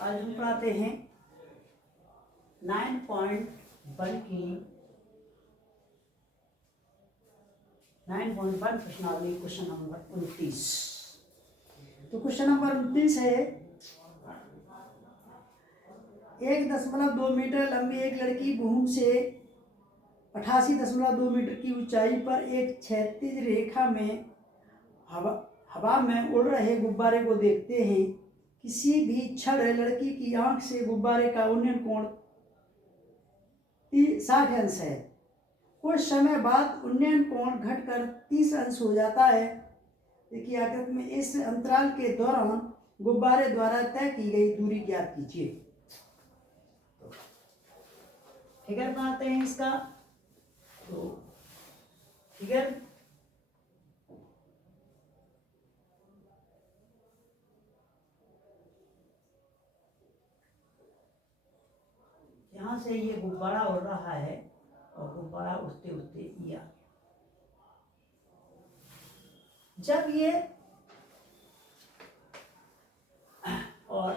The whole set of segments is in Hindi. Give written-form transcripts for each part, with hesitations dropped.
आज हम पढ़ाते हैं 9.1 की 9.1 प्रश्नावली क्वेश्चन नंबर 29। तो क्वेश्चन नंबर 29 है 1.2 मीटर लंबी एक लड़की भूमि से 88.2 मीटर की ऊंचाई पर एक क्षैतिज रेखा में हवा में उड़ रहे गुब्बारे को देखते हैं। किसी भी क्षण लड़की की आंख से गुब्बारे का उन्नयन कोण 60 अंश है। कुछ समय बाद उन्नयन कोण घटकर 30 अंश हो जाता है। देखिए आकृति में इस अंतराल के दौरान गुब्बारे द्वारा तय की गई दूरी ज्ञात कीजिए। फिगर बनाते हैं इसका। तो फिगर यहाँ से ये गुब्बारा उड़ रहा है और गुब्बारा उड़ते उड़ते ये आ गया। जब ये और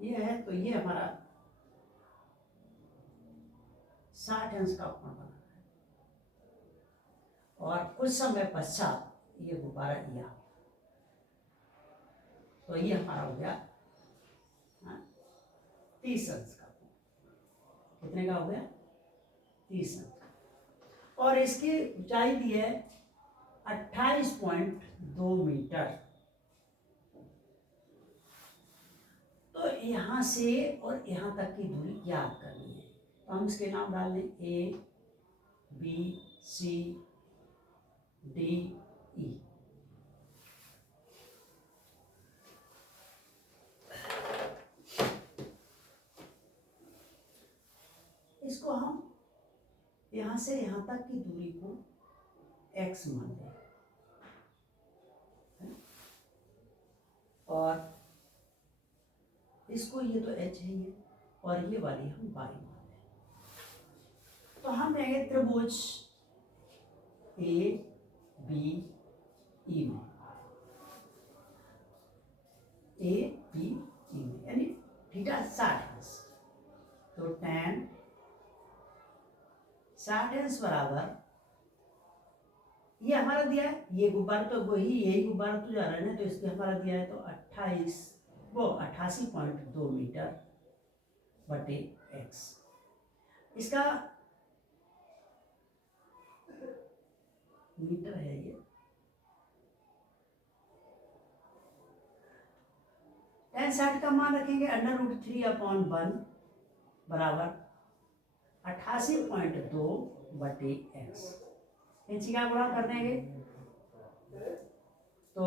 ये है तो ये हमारा 60 अंश का कोण बना है और कुछ समय पश्चात ये गुब्बारा ये आ गया। तो ये हमारा हो गया 30 अंश का कोण। कितने का हो गया? 30 अंश का। और इसकी ऊंचाई दी है 28.2 मीटर। तो यहां से और यहां तक की दूरी ज्ञात करनी है। तो हम इसके नाम डाल दें A B C D E. इसको हम यहां से यहां तक की दूरी को x मान लें और इसको ये तो h है ये और ये वाली हम y मान लें। तो हम लेंगे त्रिभुज ए बी ई में यानी थीटा 60 अंश। तो tan 60 अंश बराबर ये हमारा दिया है। ये गुब्बारा तो वही यही गुब्बारा तो जा रहा है ना, तो इसके हमारा दिया है तो 88.2 मीटर बटे x। इसका मीटर है ये। tan 60 का मान रखेंगे √3/1 बराबर 88.2 बटे x। इंची का गुणा कर देंगे तो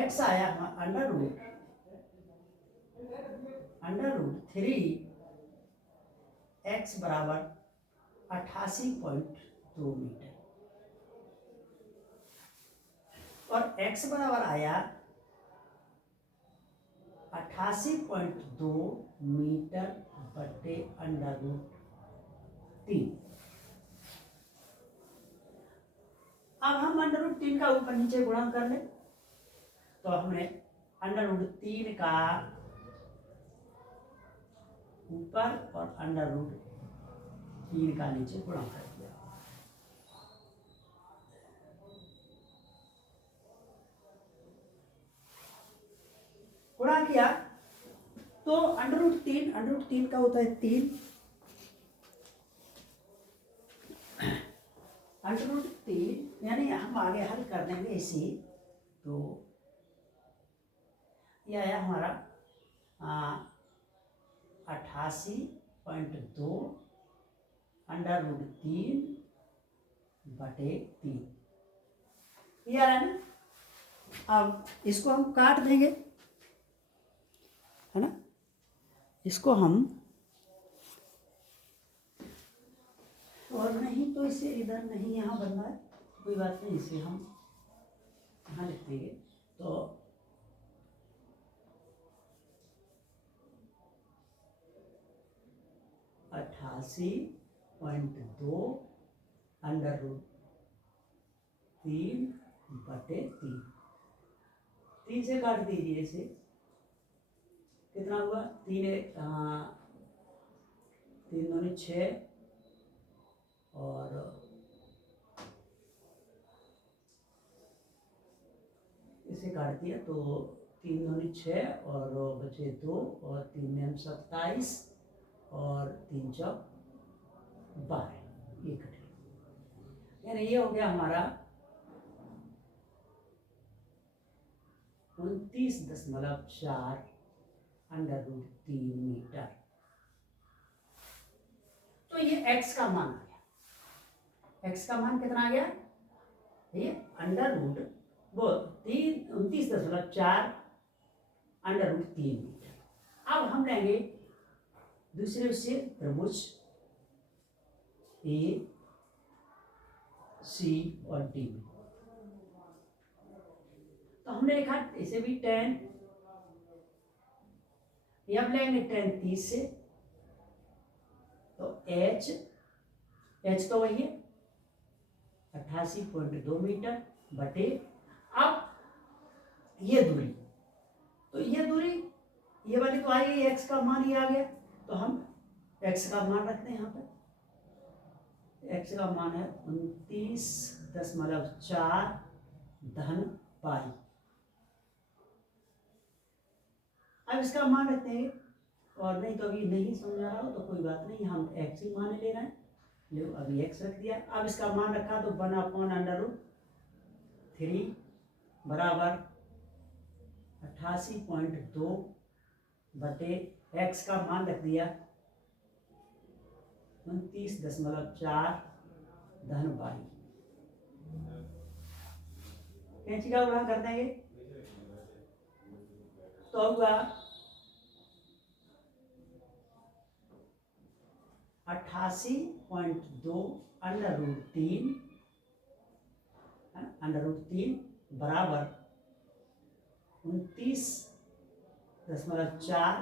x आया √3x बराबर 88.2 मीटर और x बराबर आया 88.2 मीटर बटे √3। अब हम √3 का ऊपर नीचे गुणा कर ले तो हमने √3 का ऊपर और √3 का नीचे गुणा कर दिया। गुणा किया तो √3 का होता है 3 √3 यानी हम आगे हल कर देंगे इसी। तो यह आया हमारा 88.2 √3 बटे 3 ये आ रहा है ना। अब इसको हम काट देंगे है ना। इसको हम और नहीं तो इसे इधर नहीं यहाँ बनना है, कोई बात नहीं, इसे हम यहाँ लिख देंगे। तो 88.2 √3 बटे 3 3 से काट दीजिए इसे, कितना हुआ? 3 दूनी 6 और इसे काट दिया तो 3 दूनी 6 और बचे 2 और 3 में 27 और 3 चौक 12, ये कटे। यानी ये हो गया हमारा 29.4 √3 मीटर। तो ये x का मान आ गया। x का मान कितना आ गया? ये वो 29.4 √3 मीटर। अब हम लेंगे दूसरे से त्रिभुज ए सी और डी में। तो हमने लिखा इसे भी tan, अब लेंगे tan 30 से, तो h तो वही है 88.2 मीटर बटे, अब ये दूरी, तो ये दूरी ये वाली तो आई, x का मान ये आ गया, तो हम x का मान रखते हैं यहाँ पर। x का मान है 29.4 धन पाई। अब इसका मान रखते हैं, और नहीं तो अभी नहीं समझ आ रहा हो तो कोई बात नहीं, हम x ही मान ले रहे हैं। लो अभी x रख दिया। अब इसका मान रखा तो 1/√3 बराबर 88.2 बटे x का मान रख दिया 29.4 धन बाई। कैंची का उड़ान कर देंगे तो होगा 88.2 √3 बराबर 29.4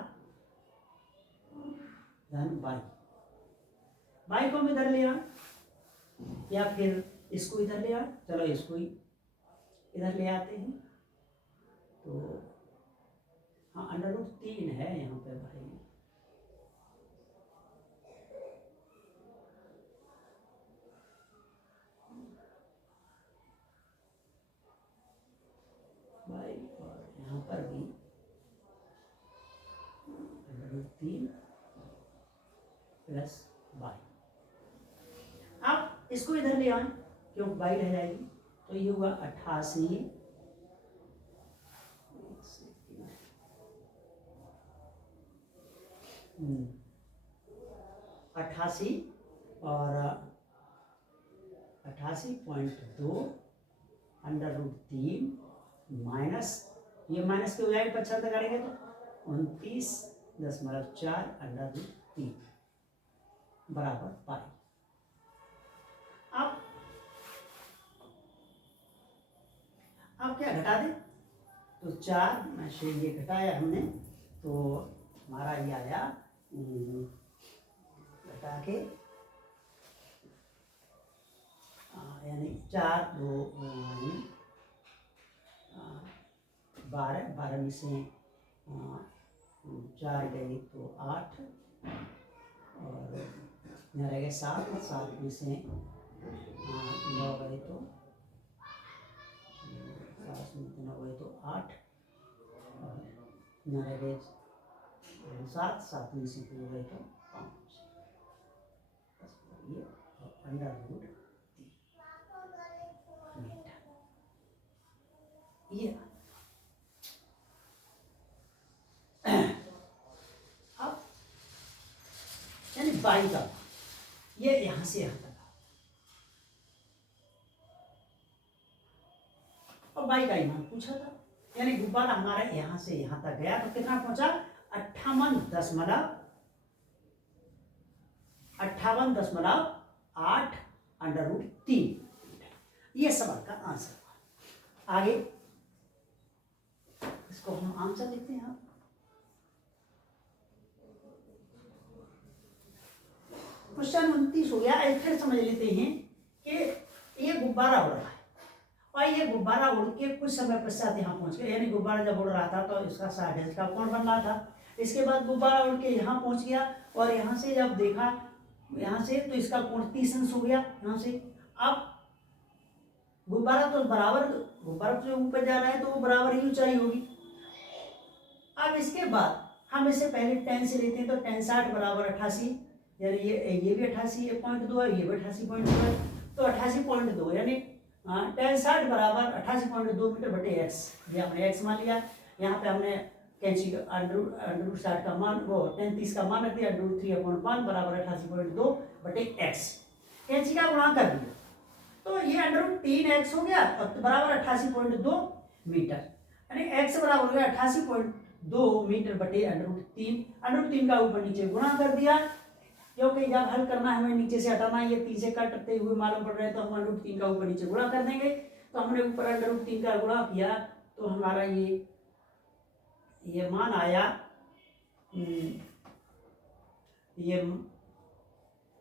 धन बाई। बाई को हम इधर ले आए या फिर इसको इधर ले आए, चलो इसको ही इधर ले आते हैं। तो हाँ √3 है यहाँ पे भाई, बाई और यहाँ पर भी √3 प्लस बाई। अब इसको इधर ले आए क्योंकि बाई रह जाएगी, तो ये हुआ 88 और 88.2 √3 माइनस, ये माइनस के बजाय पच्छा तक करेंगे तो 29.4 √3 बराबर पाई। अब क्या घटा दें, तो 4 में से ये घटाया हमने तो हमारा ये आया घटा के यानी 4 2 12 में से 4 गए तो 8 और यहाँ रह गए 7 में से 9 गए तो 9 गए तो 8 और यहाँ रह गए 7 में से 2 गए तो 5, ये √3 मीटर। ये अब यानी बाई का ये यहां से यहां तक, और बाई का मान पूछा था, यानी गुब्बारा हमारा यहां से यहां तक गया तो कितना पहुंचा 58.8 √3। ये सवाल का आंसर। आगे इसको हम आंसर लिखते हैं। क्वेश्चन 29 हो गया। फिर समझ लेते हैं कि ये गुब्बारा हो रहा है और ये गुब्बारा उड़ के कुछ समय पश्चात यहाँ पहुंच गया, यानी गुब्बारा जब उड़ रहा था तो इसका 60 अंश का कोण बन रहा था। इसके बाद गुब्बारा उड़ के यहाँ पहुंच गया और यहाँ से जब देखा यहाँ से तो इसका कोण 30 अंश हो गया यहाँ से। अब गुब्बारा तो जो ऊपर जा रहा है तो वो बराबर ही ऊंचाई होगी। अब इसके बाद हम इसे पहले tan से लेते हैं, तो tan 60 बराबर 88, यानी ये भी 88.2 है, ये भी 88.2 है, तो 88.2 यानी tan 60 बराबर 88.2 मीटर बटे x, ये हमने x मान लिया। यहाँ पे हमने कैंची का अंडर 60 का मान, वो tan 30 का मान रख दिया, √3/1 बराबर 88.2 बटे x, कैंची का गुणा कर दिया, तो ये √3x हो गया और बराबर 88.2 मीटर, यानी x बराबर हो गया 88.2 मीटर बटे √3 का ऊपर नीचे गुणा कर दिया, क्योंकि जब हल करना है हमें नीचे से हटाना, ये 3 से कटते हुए मालूम पड़ रहे हैं तो हम √3 का ऊपर नीचे गुणा कर देंगे। तो हमने ऊपर √3 का गुणा किया तो हमारा ये मान आया, ये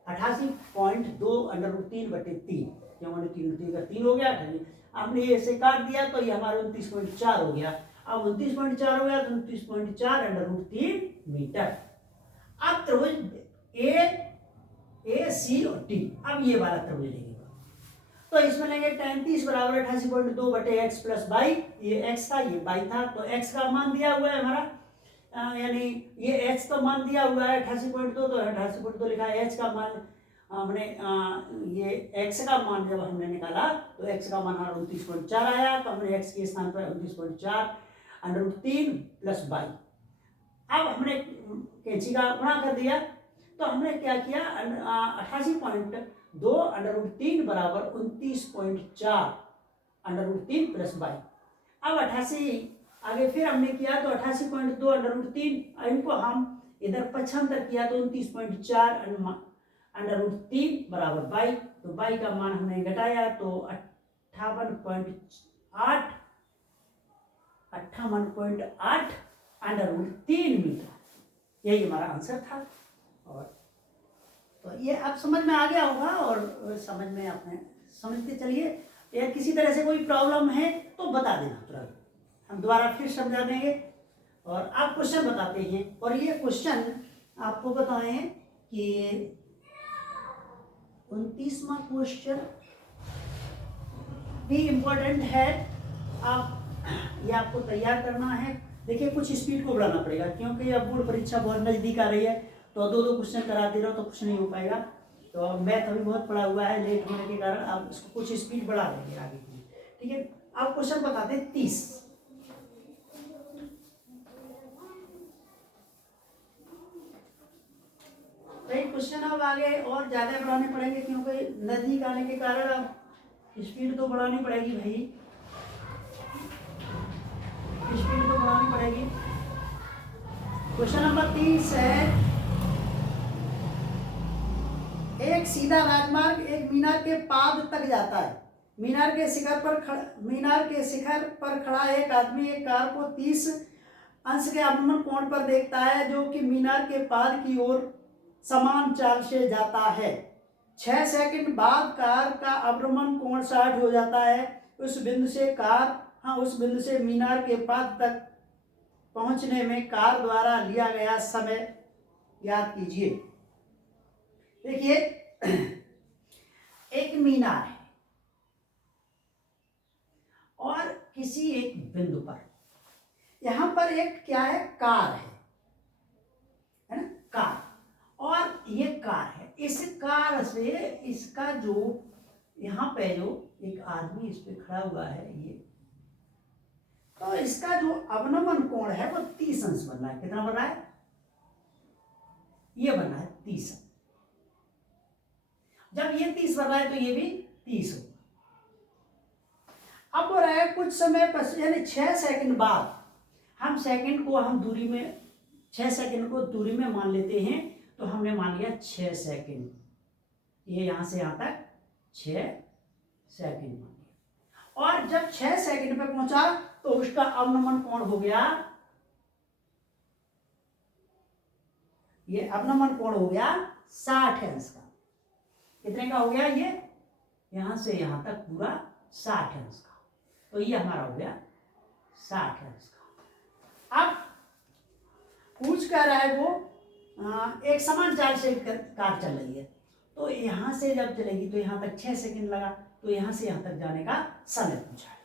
88.2 √3 बटे 3, क्यों 3 हो गया। हमने ये ऐसे काट दिया तो ये हमारा 29.4 हो गया। अब 29.4 हो गया तो 29.4 √3 मीटर। अब त्रिभुज ए सी और टी, अब ये वाला त्रिभुज लेंगे तो इसमें लेंगे tan 30 बराबर 88.2 बटे x प्लस बाई, ये x था ये बाई था, तो x का मान दिया हुआ है हमारा, यानी ये x का मान दिया हुआ है 88.2, तो 88.2 लिखा है। h का मान हमने ये x का मान जब हमने निकाला तो x का मान हमारा 29.4 आया, तो हमने x के स्थान पर 29.4 √3 प्लस बाई। अब हमने कैंची का गुणा कर दिया, तो हमने क्या किया 88.2 √3 बराबर 29.4 √3 प्लस बाई। अब 88 आगे फिर हमने किया तो 88.2 √3, इनको हम इधर पक्षांतर किया तो 29.4 √3 बराबर बाई, तो बाई का मान हमने घटाया तो 58.8 √3 मीटर, यही हमारा आंसर था। और तो ये अब समझ में आ गया होगा, और समझ में आपने समझते चलिए। या किसी तरह से कोई प्रॉब्लम है तो बता देना तुरंत, हम दोबारा फिर समझा देंगे। और आप क्वेश्चन बताते हैं, और ये क्वेश्चन आपको बताएं कि 29वां क्वेश्चन भी इम्पोर्टेंट है, आप ये आपको तैयार करना है। देखिए कुछ स्पीड को बढ़ाना पड़ेगा, क्योंकि अब बोर्ड परीक्षा बहुत नज़दीक आ रही है, तो 2 क्वेश्चन कराते रहो तो कुछ नहीं हो पाएगा। तो मैथ अभी बहुत पड़ा हुआ है, लेट होने के कारण आप इसको कुछ स्पीड बढ़ा देंगे आगे की, ठीक है। आप क्वेश्चन बताते 30, कई क्वेश्चन अब आगे और ज़्यादा बढ़ाने पड़ेंगे, क्योंकि नज़दीक आने के कारण अब स्पीड तो बढ़ानी पड़ेगी भाई, स्पीड तो बढ़ानी पड़ेगी। क्वेश्चन नंबर 30 है, एक सीधा राजमार्ग एक मीनार के पाद तक जाता है। मीनार के शिखर पर खड़ा एक आदमी एक कार को 30 अंश के अवनमन कोण पर देखता है, जो कि मीनार के पाद की ओर समान चाल से जाता है। 6 सेकंड बाद कार का अवनमन कोण 60 हो जाता है। उस बिंदु से मीनार के पाद तक पहुंचने में कार द्वारा लिया गया समय याद कीजिए। देखिए एक मीनार है और किसी एक बिंदु पर, यहां पर एक क्या है, कार है ना, कार, और ये कार है। इस कार से इसका जो यहाँ पे जो एक आदमी इस पे खड़ा हुआ है, ये तो इसका जो अवनमन कोण है वो 30 अंश बन रहा है। कितना बन रहा है, ये बन रहा है 30 अंश। जब ये 30 बन रहा है तो ये भी 30 होगा। अब हो रहा है कुछ समय पश्चात, यानी 6 सेकंड बाद, हम सेकंड को हम दूरी में 6 सेकंड को दूरी में मान लेते हैं, तो हमने मान लिया 6 सेकंड, ये यहां से यहां तक 6 सेकंड मान लिया। और जब 6 सेकंड पे पहुंचा तो उसका अवनमन कोण हो गया, ये अवनमन कोण हो गया 60 अंश का। कितने का हो गया, ये यहां से यहां तक पूरा 60 अंश का। तो ये हमारा हो गया 60 हर्ट्ज का। अब पूछ कर रहा है वो एक समान चाल से कार चल रही है, तो यहाँ से जब चलेगी तो यहाँ तक 6 सेकंड लगा, तो यहाँ से यहाँ तक जाने का समय पूछा है।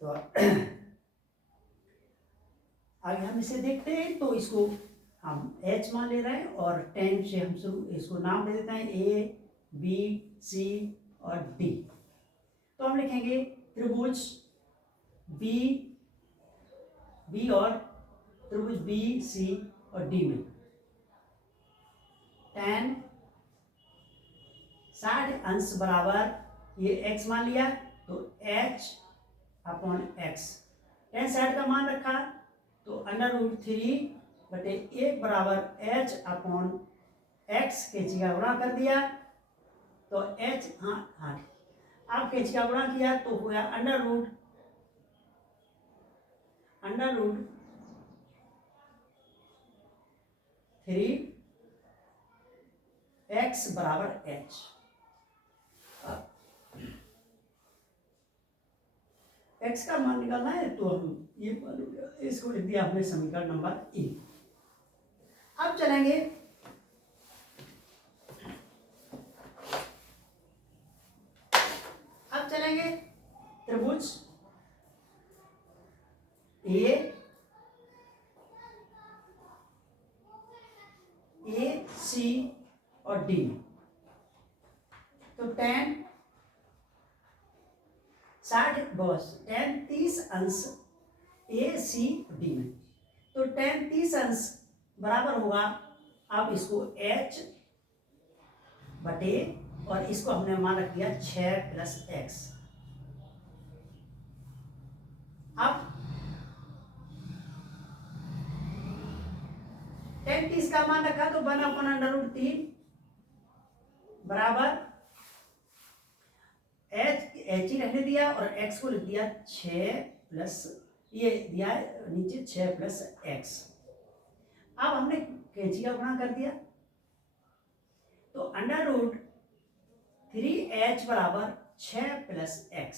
तो आगे हम इसे देखते हैं। तो इसको हम h मान ले रहे हैं और 10 से हम शुरू इसको नाम दे देते हैं A, B, C और D। तो हम लिखेंगे त्रिभुज B और त्रिभुज B, C और D में 10 60 अंश बराबर, ये x मान लिया तो h अपॉन x, 10 60 का मान रखा तो √3/1 बराबर h अपॉन x कैंची का गुणा कर दिया तो h, हाँ अब कैंची का गुणा किया तो हो गया √3x बराबर h। x का मान निकालना है तो हम ये इसको लिख दिया हमने समीकरण नंबर E। अब चलेंगे त्रिभुज A, C और D में। तो 10 30 अंश A, C, D में, तो 10 30 अंश बराबर होगा, अब इसको h बटे और इसको हमने मान रख दिया 6 + x। अब 10 30 का मान रखा तो 1/√3 बराबर h ही रहने दिया और x को लिख दिया 6 ये दिया नीचे 6 + x। अब हमने कैंची का गुणा कर दिया तो √3h बराबर 6 + x।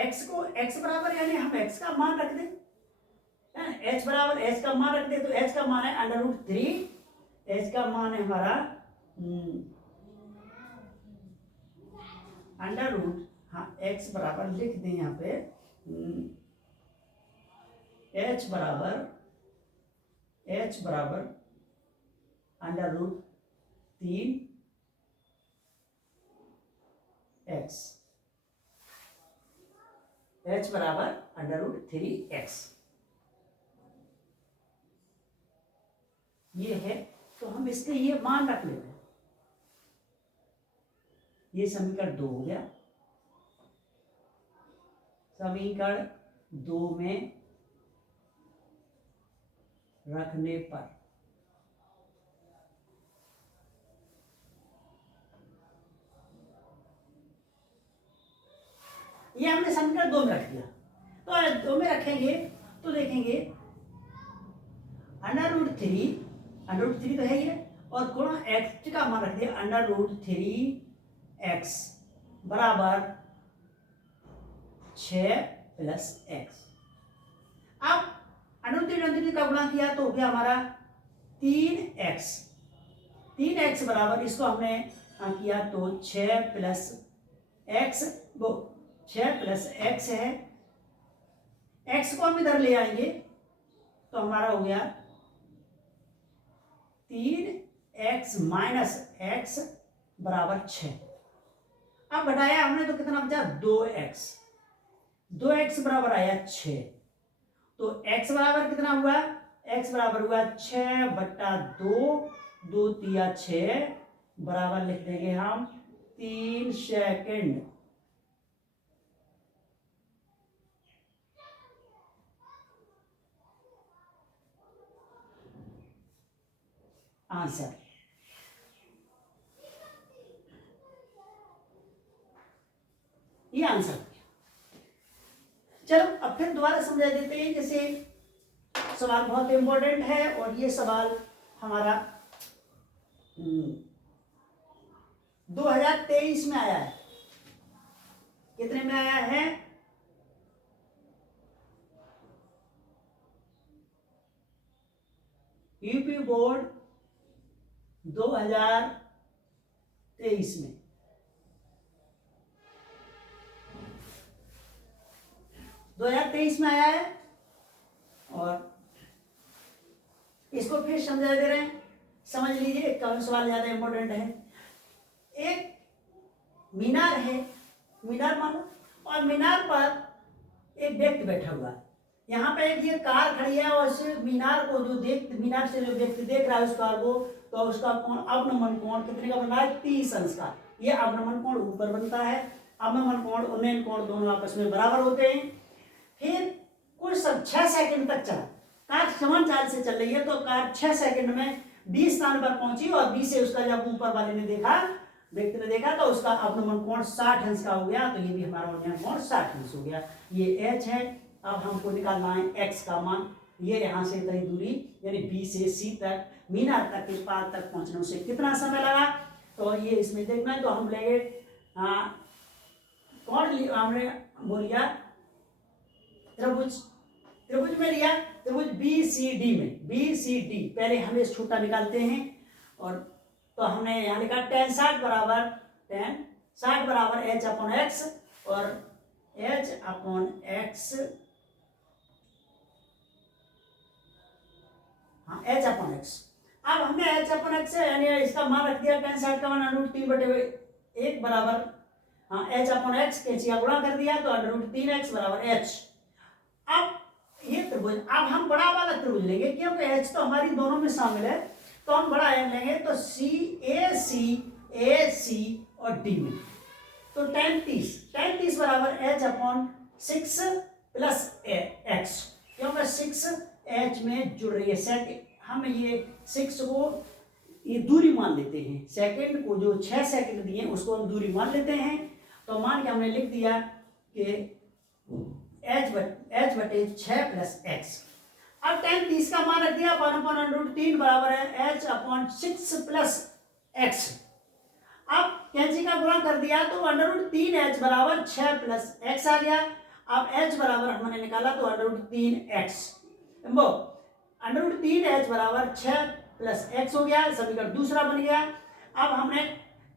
x को x बराबर यानी हम x का मान रख दें, h बराबर h का मान रख दे तो h का मान है √3, h का मान है हमारा x बराबर लिख दें यहाँ पे h बराबर √3x, h बराबर √3x ये है। तो हम इसके ये मान रख लेते हैं। ये समीकरण 2 हो गया। समीकरण 2 में रखने पर ये हमने समीकरण 2 में रख दिया, तो 2 में रखेंगे तो देखेंगे √3 तो है ही है और गुणा x का मान रख दिया √3x बराबर 6 + x। अब √3 का गुणा किया तो हो गया हमारा 3x बराबर, इसको हमने किया तो 6 + x, वो 6 + x है, x को हम इधर ले आएंगे तो हमारा हो गया 3x - x बराबर 6। अब घटाया हमने तो कितना बचा 2x बराबर आया 6, तो x बराबर कितना हुआ, x बराबर हुआ 6/2, 2 तिया 6 बराबर लिख देंगे हम 3 सेकंड। आंसर ये आंसर। चलो अब फिर दोबारा समझा देते हैं। जैसे सवाल बहुत इंपॉर्टेंट है और ये सवाल हमारा 2023 में आया है। कितने में आया है यूपी बोर्ड 2023 में 2023 में आया है। और इसको फिर समझा दे रहे हैं, समझ लीजिए, कौन सवाल ज्यादा इंपॉर्टेंट है। एक मीनार है, मीनार मानो, और मीनार पर एक व्यक्ति बैठा हुआ है। यहाँ पे एक ये कार खड़ी है और इस मीनार को जो मीनार से जो व्यक्ति देख रहा है उस कार को, तो उसका कोण, अवनमन कोण कितने का बन रहा है? 30 अंश का। ये अवनमन कोण ऊपर बनता है, अवनमन कोण उन्नयन कोण दोनों आपस में बराबर होते हैं। फिर कुछ 6 सेकंड तक चला, कार समान चाल से चल रही है, तो कार 6 सेकंड में 20 स्थान पर पहुंची और 20 से उसका जब ऊपर वाले ने देखा, व्यक्ति ने देखा, तो उसका अवनमन कोण 60 अंश का हो गया। तो ये भी हमारा उन्नयन कोण 60 अंश हो गया। ये h है। अब हमको निकालना है x का मान। ये यहाँ से तय दूरी यानी B से C तक, मीनार तक के पार तक पहुंचने से कितना समय लगा, तो ये इसमें देखना है। तो हम लेंगे कौन, हमने बोलिया त्रिभुज में लिया, त्रिभुज BCD में, BCD पहले हम इस छोटा निकालते हैं। और तो हमने यहाँ लिखा tan 60 बराबर h अपॉन x, और h अपॉन x, हाँ h अपॉन x। अब हमने h अपॉन x से यानी इसका मान रख दिया, tan 60 का मान √3/1 बराबर, हाँ h अपॉन x कैंची का गुणा कर दिया, तो √3x बराबर h। अब ये त्रिभुज, अब हम बड़ा वाला त्रिभुज लेंगे क्योंकि h तो हमारी दोनों में शामिल है, तो हम बड़ा m लेंगे। तो AC और D में, तो tan 30 बराबर h अपॉन 6 प्लस x, क्योंकि 6 h में जुड़ रही है। सेकंड, हम ये 6 को ये दूरी मान लेते हैं, सेकंड को जो 6 सेकंड दिए उसको हम दूरी मान लेते हैं। तो मान के हमने लिख दिया कि h बटे 6 प्लस x। अब tan 30 का मान रख दिया, 1/√3 बराबर है h अपॉन 6 प्लस x। अब कैंची का गुणा कर दिया, तो √3h बराबर 6 प्लस x आ गया। अब h बराबर हमने निकाला, तो √3x, √3h बराबर 6 प्लस x हो गया, समीकरण दूसरा बन गया। अब हमने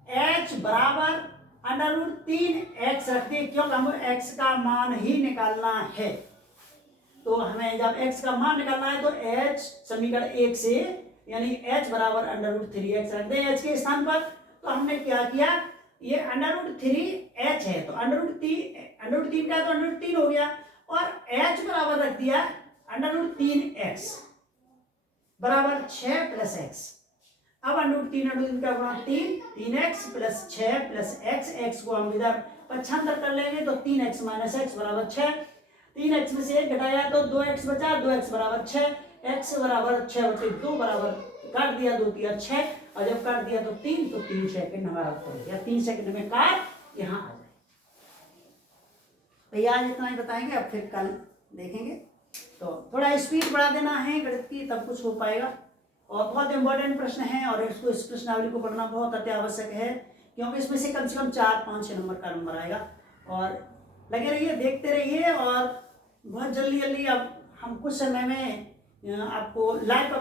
h बराबर √3x रख दिए, क्योंकि हमें x का मान ही निकालना है। तो हमें जब x का मान निकालना है तो h समीकरण 1 से यानी h बराबर √3x रख दें h के स्थान पर। तो हमने क्या किया, ये √3h है, तो √3 का तो √3 हो गया, और h बराबर रख दिया √3x बराबर 6 प्लस x। अब √3 का गुणा 3x प्लस 6 प्लस x को हम इधर पक्षांतर कर लेंगे, तो 3x माइनस x बराबर 6। 3x में से 1 घटाया तो 2x बचा, 2x बराबर 6, x बराबर 6/2 बराबर काट दिया, 2 3 6, और जब काट दिया तो 3 सेकंड हमारा उत्तर हो गया। 3 सेकंड में काट यहाँ आ जाए। भैया आज इतना ही बताएंगे, अब फिर कल देखेंगे। तो थोड़ा स्पीड बढ़ा देना है गणित की, तब कुछ हो पाएगा। और बहुत इंपॉर्टेंट प्रश्न है, और इसको, इस प्रश्नावली को पढ़ना बहुत अति आवश्यक है, क्योंकि इसमें से कम 4 5 6 नंबर का नंबर आएगा। और लगे रहिए, देखते रहिए, और बहुत जल्दी अब हम कुछ समय में आपको लाइव पर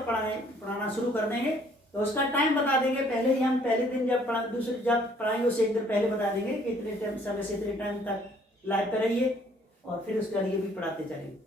पढ़ाना शुरू कर देंगे। तो उसका टाइम बता देंगे पहले ही, हम पहले दिन जब पढ़ाएंगे उससे 1 दिन पहले बता देंगे कि इतने टाइम समय से इतने टाइम तक लाइव पर रहिए, और फिर उसके लिए भी पढ़ाते चलेंगे।